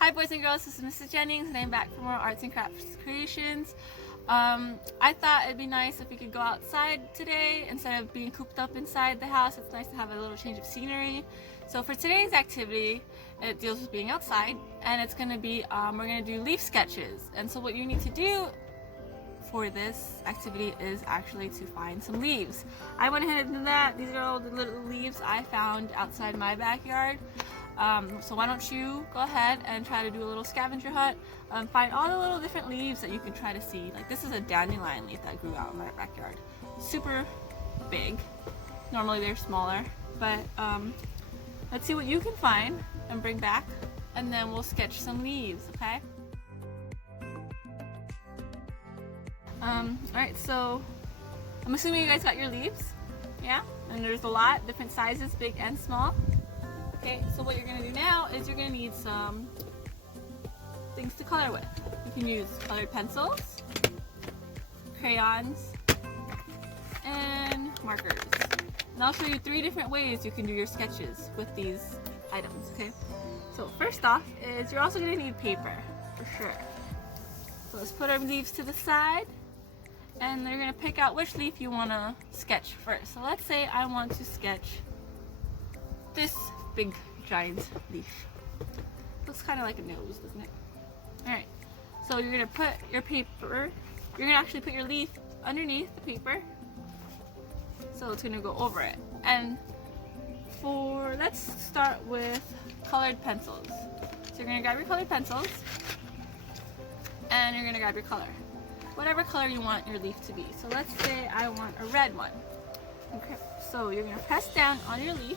Hi boys and girls, this is Mrs. Jennings and I'm back for more arts and crafts creations. I thought it'd be nice if we could go outside today instead of being cooped up inside the house. It's nice to have a little change of scenery. So for today's activity, it deals with being outside, and it's going to be, we're going to do leaf sketches. And so what you need to do for this activity is actually to find some leaves. I went ahead and did that. These are all the little leaves I found outside my backyard. So why don't you go ahead and try to do a little scavenger hunt, find all the little different leaves that you can try to see. Like this is a dandelion leaf that grew out in my backyard. Super big. Normally they're smaller, but let's see what you can find and bring back, and then we'll sketch some leaves, okay? Alright, so I'm assuming you guys got your leaves, yeah? And there's a lot, different sizes, big and small. Okay, so what you're going to do now is you're going to need some things to color with. You can use colored pencils, crayons, and markers. And I'll show you 3 different ways you can do your sketches with these items, okay? So first off is you're also going to need paper, for sure. So let's put our leaves to the side, and you're going to pick out which leaf you want to sketch first. So let's say I want to sketch this big giant leaf. Looks kind of like a nose, doesn't it? Alright, so you're going to put your paper, you're going to actually put your leaf underneath the paper, so it's going to go over it. And let's start with colored pencils. So you're going to grab your colored pencils, and you're going to grab your color, whatever color you want your leaf to be. So let's say I want a red one. Okay, so you're going to press down on your leaf.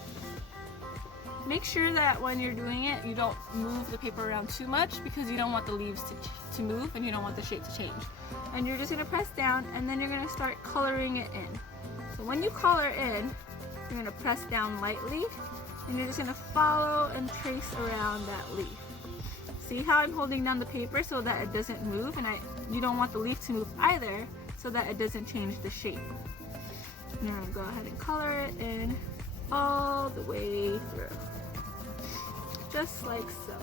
Make sure that when you're doing it, you don't move the paper around too much, because you don't want the leaves to move and you don't want the shape to change. And you're just going to press down, and then you're going to start coloring it in. So when you color in, you're going to press down lightly, and you're just going to follow and trace around that leaf. See how I'm holding down the paper so that it doesn't move, and you don't want the leaf to move either, so that it doesn't change the shape. And you're going to go ahead and color it in all the way through, just like so.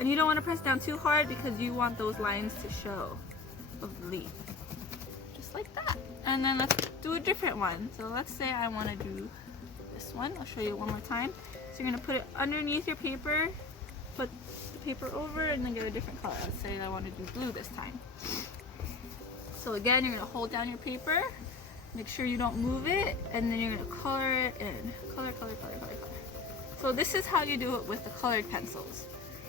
And you don't want to press down too hard, because you want those lines to show of the leaf, just like that. And then let's do a different one. So let's say I want to do this one. I'll show you one more time. So you're going to put it underneath your paper, put the paper over, and then get a different color. Let's say I want to do blue this time. So again, you're going to hold down your paper, make sure you don't move it, and then you're going to color it in. Color, color, color, color, color. So this is how you do it with the colored pencils.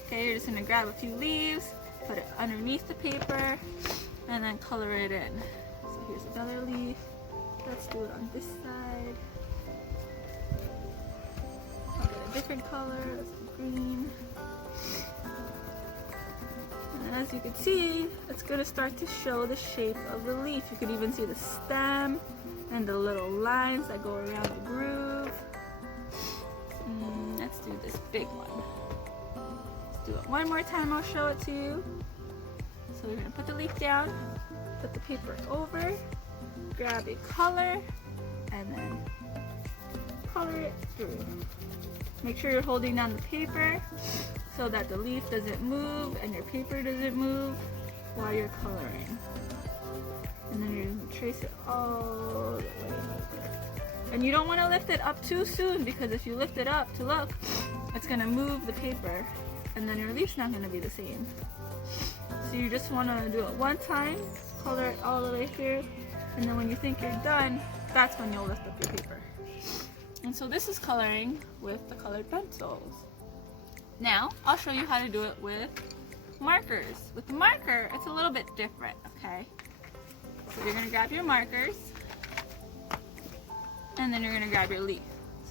Okay, you're just going to grab a few leaves, put it underneath the paper, and then color it in. So here's another leaf. Let's do it on this side. I'll get a different color, let's do green. And as you can see, it's going to start to show the shape of the leaf. You could even see the stem and the little lines that go around the groove. Let's do this big one. Let's do it one more time, I'll show it to you. So we're going to put the leaf down, put the paper over, grab a color, and then color it through. Make sure you're holding down the paper so that the leaf doesn't move and your paper doesn't move while you're coloring. And then you're going to trace it all the way over. And you don't want to lift it up too soon, because if you lift it up to look, it's going to move the paper, and then your leaf's not going to be the same. So you just want to do it one time, color it all the way through, and then when you think you're done, that's when you'll lift up your paper. And so this is coloring with the colored pencils. Now, I'll show you how to do it with markers. With the marker, it's a little bit different, okay? So you're going to grab your markers, and then you're going to grab your leaf.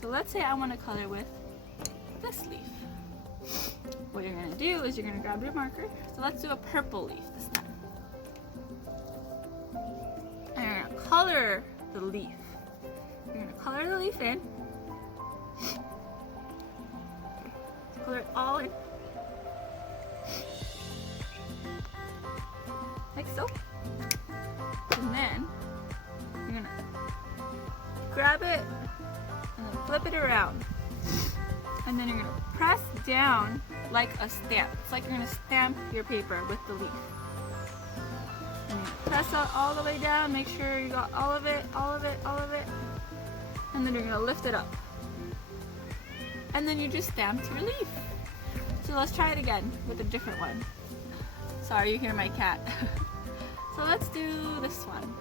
So let's say I want to color with this leaf. What you're going to do is you're going to grab your marker. So let's do a purple leaf this time. And you're going to color the leaf. You're going to color the leaf in. Color it all in. Like so. And then you're gonna grab it and then flip it around. And then you're going to press down like a stamp. It's like you're going to stamp your paper with the leaf. And you press it all the way down, make sure you got all of it, all of it, all of it. And then you're going to lift it up. And then you just stamped your leaf. So let's try it again with a different one. Sorry, you hear my cat. So let's do this one.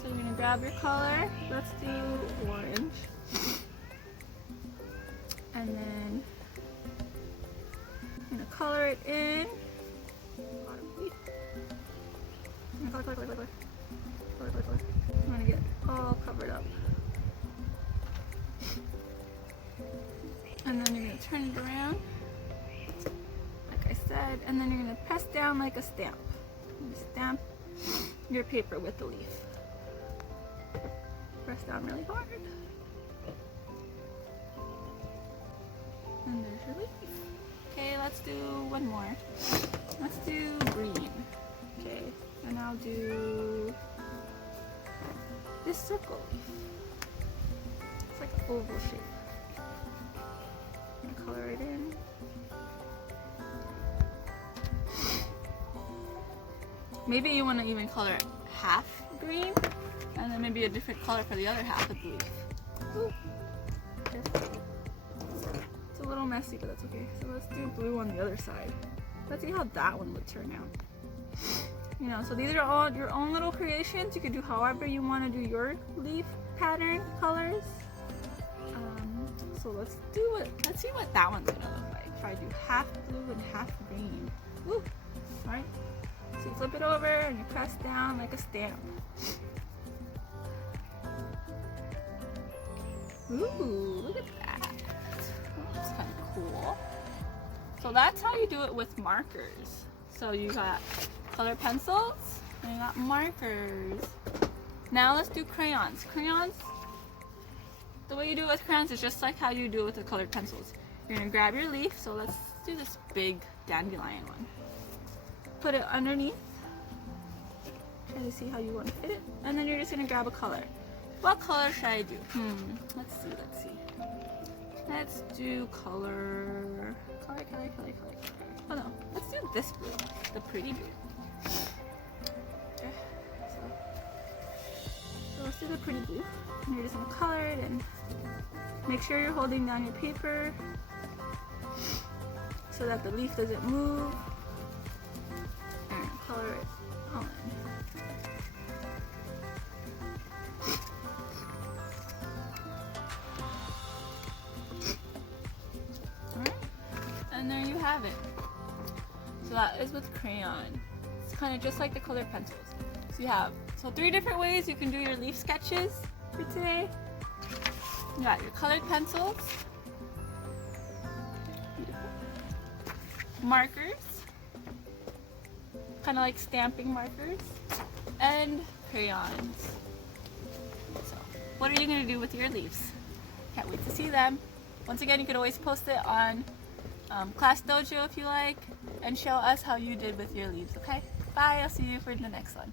So you're going to grab your color. Let's do orange. And then I'm going to color it in. I'm going to get all covered up. And then you're going to turn it around, like I said, and then you're going to press down like a stamp. Stamp your paper with the leaf. Press down really hard. And there's your leaf. Okay, let's do one more. Let's do green. Okay, and I'll do this circle leaf. It's like an oval shape. I'm gonna color it in. Maybe you want to even color it half green, and then maybe a different color for the other half of the leaf. Ooh. It's a little messy, but that's okay. So let's do blue on the other side. Let's see how that one would turn out. You know, so these are all your own little creations. You can do however you want to do your leaf pattern colors. So let's see what that one's gonna look like. If I do half blue and half green. Woo! Alright. So you flip it over and you press down like a stamp. Ooh, look at that. That's kind of cool. So that's how you do it with markers. So you got color pencils and you got markers. Now let's do crayons. Crayons, the way you do it with crayons is just like how you do it with the colored pencils. You're gonna grab your leaf, so let's do this big dandelion one. Put it underneath. Try to see how you want to fit it. And then you're just gonna grab a color. What color should I do? Let's see. Let's do color. Oh no, let's do this blue, the pretty blue. Okay, so let's do the pretty blue. And you're just gonna color it and make sure you're holding down your paper so that the leaf doesn't move. And color it all in. Alright, and there you have it. So that is with crayon. It's kind of just like the colored pencils. So you have 3 different ways you can do your leaf sketches for today. You got your colored pencils, markers, kind of like stamping markers, and crayons. So what are you going to do with your leaves? Can't wait to see them. Once again, you can always post it on Class Dojo if you like, and show us how you did with your leaves, okay? Bye, I'll see you for the next one.